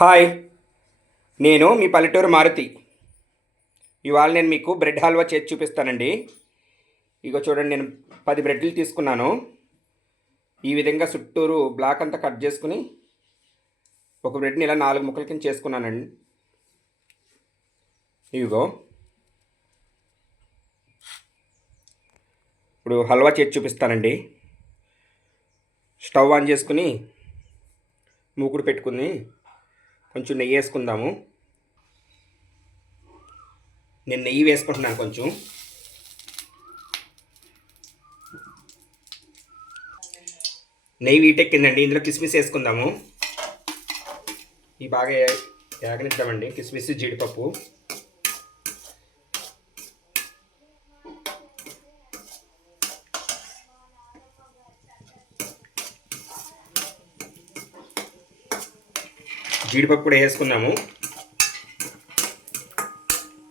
Hi నేను మీ పల్లెటూరు మారుతి. ఇవాళ నేను మీకు బ్రెడ్ హల్వా చేసి చూపిస్తానండి. ఇగో చూడండి నేను పది బ్రెడ్లు తీసుకున్నాను. ఈ విధంగా చుట్టూరు బ్లాక్ అంతా కట్ చేసుకుని ఒక బ్రెడ్ని ఇలా నాలుగు ముక్కల కింద చేసుకున్నానండి. ఇవిగో ఇప్పుడు హల్వా చేసి చూపిస్తానండి. స్టవ్ ఆన్ చేసుకుని మూకుడు పెట్టుకుని కొంచెం నెయ్యి వేసుకుందాము. నేను నెయ్యి వేసుకుంటున్నాను కొంచెం. నెయ్యి వీటెక్కిందండి. ఇందులో కిస్మిస్ వేసుకుందాము. ఈ బాగా ఏ- ఏగనిద్దామండి. కిస్మిస్ జీడిపప్పు. జీడిపప్పు కూడా వేసుకున్నాము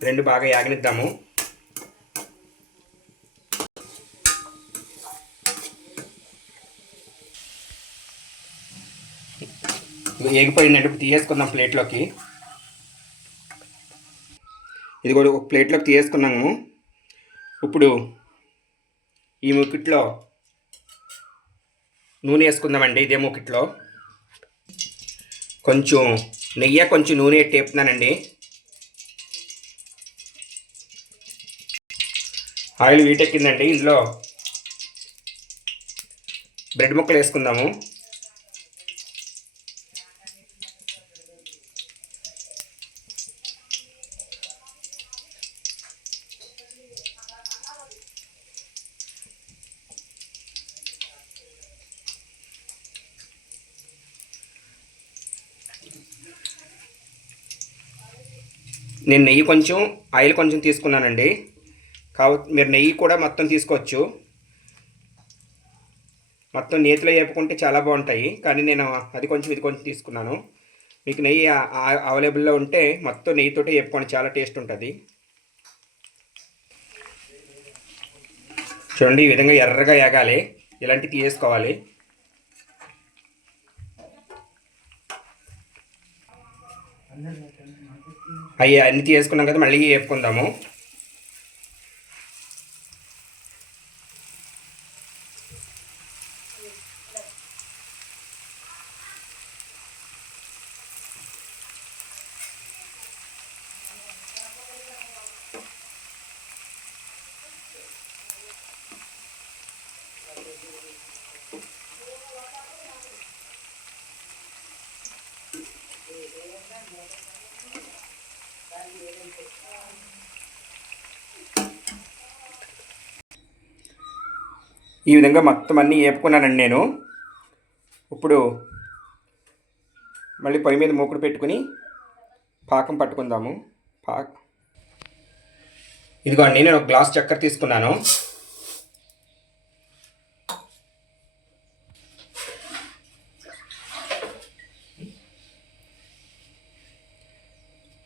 రెండు బాగా యాగనిద్దాము. ఏగిపోయిందంటే ఇప్పుడు తీసేసుకుందాం ప్లేట్లోకి. ఇది కూడా ఒక ప్లేట్లోకి తీసేసుకున్నాము. ఇప్పుడు ఈ ముకిట్లో నూనె వేసుకుందామండి ఇదే ముకిట్లో. కొంచెం నెయ్యి కొంచెం నూనె టేపుతున్నానండి ఆయిల్ వీటెక్కిందండి ఇందులో. బ్రెడ్ ముక్కలు వేసుకుందాము. నేను నెయ్యి కొంచెం ఆయిల్ కొంచెం తీసుకున్నానండి. కాబట్టి మీరు నెయ్యి కూడా మొత్తం తీసుకోవచ్చు. మొత్తం నేతిలో వేపుకుంటే చాలా బాగుంటాయి. కానీ నేను అది కొంచెం ఇది కొంచెం తీసుకున్నాను. మీకు నెయ్యి అవైలబుల్లో ఉంటే మొత్తం నెయ్యితోటే వేపుకోండి. చాలా టేస్ట్ ఉంటుంది. చూడండి ఈ విధంగా ఎర్రగా ఏగాలి ఇలాంటివి తీసేసుకోవాలి. అవి అన్ని తీసుకున్నాం కదా మళ్ళీ వేపుకుందాము. ఈ విధంగా మొత్తం అన్నీ వేపుకున్నానండి నేను. ఇప్పుడు మళ్ళీ పొయ్యి మీద మూకుడు పెట్టుకుని పాకం పట్టుకుందాము. పాక. ఇదిగోండి నేను ఒక గ్లాస్ చక్కెర తీసుకున్నాను.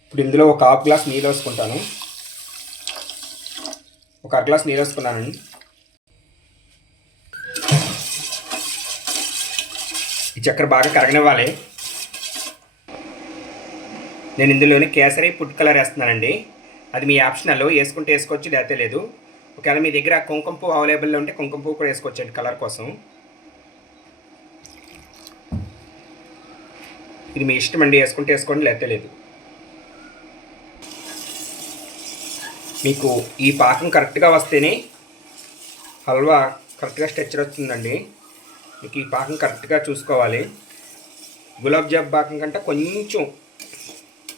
ఇప్పుడు ఇందులో ఒక హాఫ్ గ్లాస్ నీళ్ళు వేసుకుంటాను. ఒక అర గ్లాస్ నీళ్ళు వేసుకున్నానండి. ఈ చక్కెర బాగా కరగనివ్వాలి. నేను ఇందులోని కేసరి ఫుడ్ కలర్ వేస్తున్నానండి. అది మీ ఆప్షనల్. వేసుకుంటే వేసుకోవచ్చు లేకపోతే లేదు. ఒకవేళ మీ దగ్గర కుంకుమ పువ్వు అవైలబుల్లో ఉంటే కుంకుమ పువ్వు కూడా వేసుకోవచ్చండి కలర్ కోసం. ఇది మీ ఇష్టం అండి వేసుకుంటే వేసుకోండి లేకపోతే లేదు. మీకు ఈ పాకం కరెక్ట్గా వస్తేనే హల్వా కరెక్ట్గా స్ట్రెచ్చర్ వస్తుందండి. మీకు ఈ పాకం కరెక్ట్గా చూసుకోవాలి. గులాబ్ జామ్ పాకం కంటే కొంచెం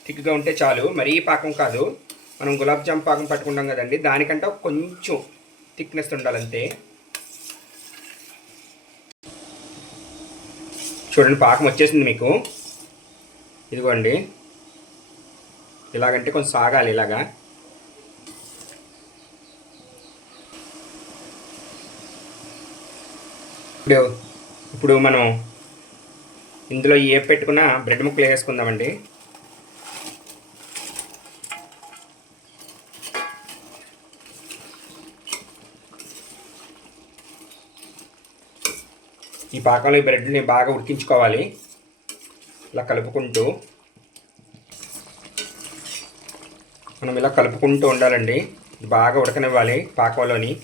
థిక్గా ఉంటే చాలు. మరీ పాకం కాదు. మనం గులాబ్ జామ్ పాకం పట్టుకుంటాం కదండి. దానికంటే కొంచెం థిక్నెస్ ఉండాలంతే. చూడండి పాకం వచ్చేసింది మీకు. ఇదిగోండి. ఇలాగంటే కొంచెం సాగాలి ఇలాగా. ఇప్పుడు ఇప్పుడు మనం ఇందులో ఏ పెట్టుకున్న బ్రెడ్ ముక్కలు వేసుకుందామండి. ఈ పాకంలో ఈ బ్రెడ్ని బాగా ఉడికించుకోవాలి. ఇలా కలుపుకుంటూ. మనం ఇలా కలుపుకుంటూ ఉండాలండి. బాగా ఉడకనివ్వాలి పాకంలోని.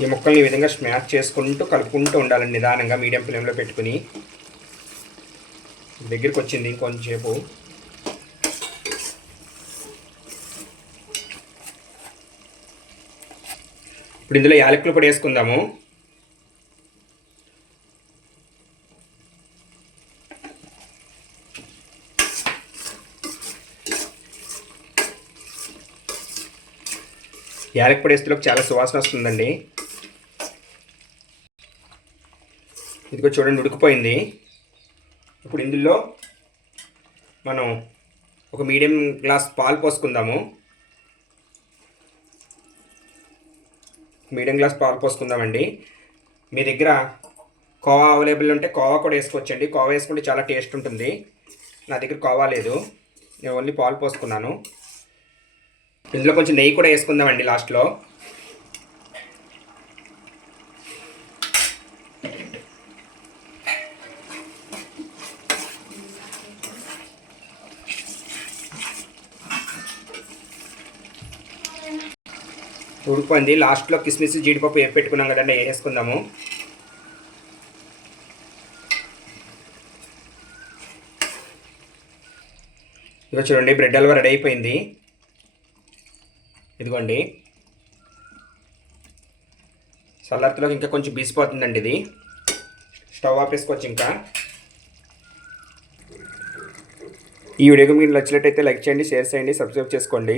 ఈ ముక్కల్ని ఈ విధంగా స్మాష్ చేసుకుంటూ కలుపుకుంటూ ఉండాలండి నిదానంగా మీడియం ఫ్లేమ్లో పెట్టుకుని. దగ్గరికి వచ్చింది ఇంకొంచెంసేపు ఇప్పుడు ఇందులో యాలకులు కూడా వేసుకుందాము. యాలక్ పొడి చాలా సువాసన వస్తుందండి. ఇదిగో చూడండి ఉడికిపోయింది. ఇప్పుడు ఇందులో మనం ఒక మీడియం గ్లాస్ పాలు పోసుకుందాము. మీడియం గ్లాస్ పాలు పోసుకుందామండి. మీ దగ్గర కోవా అవైలబుల్ ఉంటే కోవా కూడా వేసుకోవచ్చండి. కోవా వేసుకుంటే చాలా టేస్ట్ ఉంటుంది. నా దగ్గర కోవా లేదు. నేను ఓన్లీ పాలు పోసుకున్నాను. ఇందులో కొంచెం నెయ్యి కూడా వేసుకుందామండి లాస్ట్లో. ఉడిపోయింది లాస్ట్లో కిస్మిస్ జీడిపప్పు ఏ పెట్టుకున్నాం కదండి వేసుకుందాము. ఇదిగో చూడండి బ్రెడ్ హల్వా రెడీ అయిపోయింది. ఇదిగోండి. సల్లర్తలోకి ఇంకా కొంచెం బీసిపోతుందండి ఇది. స్టవ్ ఆపేసుకోవచ్చు ఇంకా. ఈ వీడియోకి మీరు నచ్చినట్టయితే లైక్ చేయండి షేర్ చేయండి సబ్స్క్రైబ్ చేసుకోండి.